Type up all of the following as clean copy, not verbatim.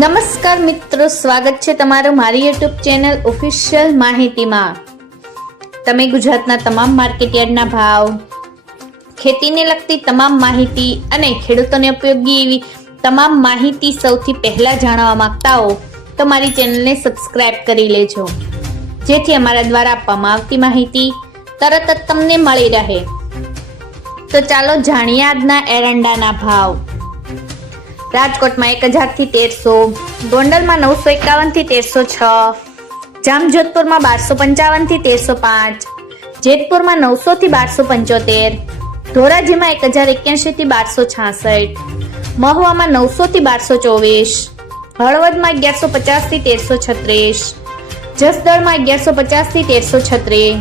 નમસ્કાર મિત્રો, સ્વાગત છે તમારું મારી યુટ્યુબ ચેનલ ઓફિશિયલ માહિતીમાં। તમે ગુજરાતના તમામ માર્કેટયાર્ડના ભાવ, ખેતીને લગતી તમામ માહિતી અને ખેડૂતોને ઉપયોગી એવી તમામ માહિતી સૌથી પહેલા જાણવા માંગતા હો તો મારી ચેનલને સબસ્ક્રાઇબ કરી લેજો, જેથી અમારા દ્વારા આપવામાં આવતી માહિતી તરત જ તમને મળી રહે। તો ચાલો જાણીએ આજના એરંડાના ભાવ। રાજકોટમાં 1000 થી 1300, ગોંડલમાં 951 થી 1306, જામજોધપુરમાં 1255 થી 1305, જેતપુરમાં 900 થી 1275, ધોરાજીમાં 1081 થી 1266, મહુવામાં 900 થી 1224, હળવદમાં 1150 થી 1336, જસદણમાં 1150 થી 1336,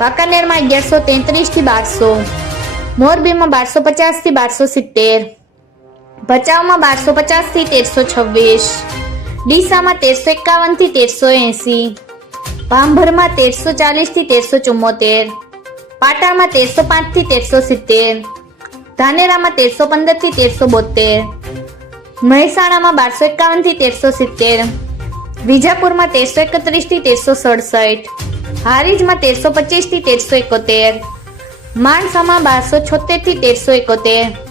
વાંકાનેરમાં 1133 થી 1200, મોરબીમાં 1250 થી 1270, ભચાઉમાં 1250 થી 1326, ડીસામાં 1351 થી 1380, ભાંભરમાં 1340 થી 1374, પાટણમાં 1305 થી 1370, ધાનેરામાં 1315 થી 1372, મહેસાણામાં 1251 થી 1370, વિજાપુરમાં 1331 થી 1367, હારીજમાં 1325 થી 1371, માણસામાં 1276 થી 1371,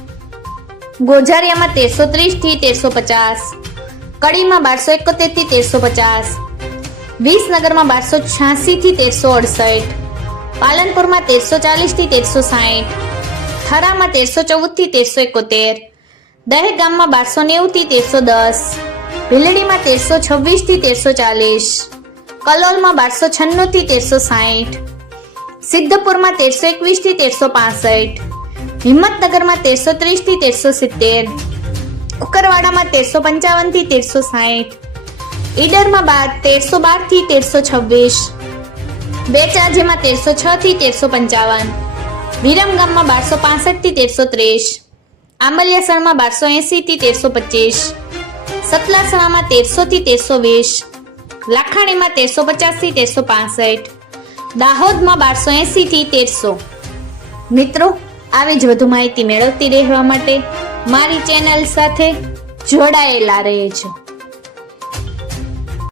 ગોઝારિયામાં 1330 થી 1350, કડીમાં 1271 થી 1350, વિસનગરમાં 1286 થી 1368, પાલનપુરમાં 1340 થી 1360, થરામાં 1314 થી 1371, દહેગામમાં 1290 થી 1310, ભીલડીમાં 1326 થી 1340, કલોલમાં 1296 થી 1360, સિદ્ધપુરમાં 1321 થી 1365, હિંમતનગરમાં 1330 થી 1370, કુકરવાડામાં 1355 થી 1360, ઈડરમાં 1312 થી 1326, બેચાજીમાં 1306 થી 1355, વિરમગામમાં 1265 થી 1330, આંબલિયાસણમાં 1280 થી 1325, સતલાસણામાં 1300 થી 1320, લાખાણીમાં 1350 થી 1365, દાહોદમાં 1280 થી 1300। મિત્રો, આવી જ વધુ માહિતી મેળવતી રહેવા માટે મારી ચેનલ સાથે જોડાયેલા રહેજો।